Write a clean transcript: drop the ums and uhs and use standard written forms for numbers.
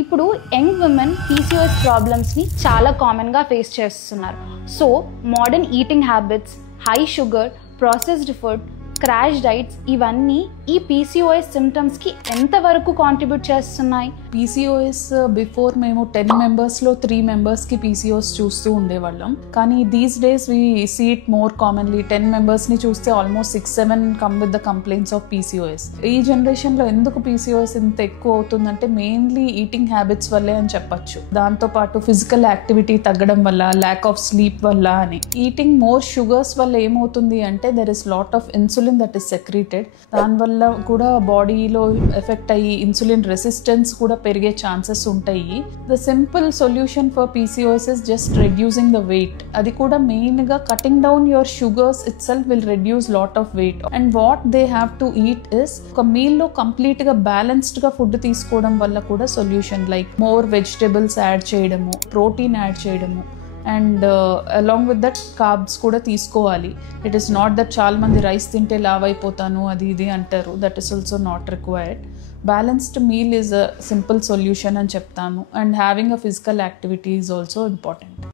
ఇప్పుడు young women PCOS ప్రాబ్లమ్స్ని చాలా కామన్గా ఫేస్ చేస్తున్నారు. So modern eating habits, high sugar, processed food, crash diets ఇవన్నీ ఈ పీసీఓఎస్ సిమ్టమ్స్కి ఎంతవరకు కాంట్రిబ్యూట్ చేస్తున్నాయి? పీసీఓఎస్ బిఫోర్ మేము 10 మెంబర్స్లో 3 మెంబర్స్కి పీసీఓఎస్ చూస్తూ ఉండేవాళ్ళం. కానీ these days we see it more commonly. 10 మెంబర్స్ని చూస్తే almost 6-7 come with the complaints of PCOS. ఈ జనరేషన్లో ఎందుకు పీసీఓఎస్ ఇంత ఎక్కువ అవుతుందంటే మెయిన్లీ ఈటింగ్ హ్యాబిట్స్ వల్లే అని చెప్పచ్చు. దాంతోపాటు ఫిజికల్ యాక్టివిటీ తగ్గడం వల్ల, ల్యాక్ ఆఫ్ స్లీప్ వల్ల అని. ఈటింగ్ మోర్ షుగర్స్ వల్ల ఏమవుతుంది అంటే there is lot of insulin that is secreted. దానివల్ల కూడా బాడీలో ఎఫెక్ట్ అయ్యి ఇన్సులిన్ రెసిస్టెన్స్ కూడా పెరిగే ఛాన్సెస్ ఉంటాయి. The simple solution for PCOS is just reducing the weight. అది కూడా మెయిన్గా cutting down your sugars itself will reduce lot of weight. And what they have to eat is ఒక మీల్లో కంప్లీట్గా బ్యాలెన్స్డ్గా ఫుడ్ తీసుకోవడం వల్ల కూడా solution. Like more vegetables add చేయడము, ప్రోటీన్ యాడ్ చేయడము, and along with that carbs కూడా తీసుకోవాలి. ఇట్ ఈస్ నాట్ దట్ చాలా మంది రైస్ తింటే లావ్ అయిపోతాను అది ఇది అంటారు. That is also not required. Balanced meal is a simple solution అని చెప్తాను. And having a physical activity is also important.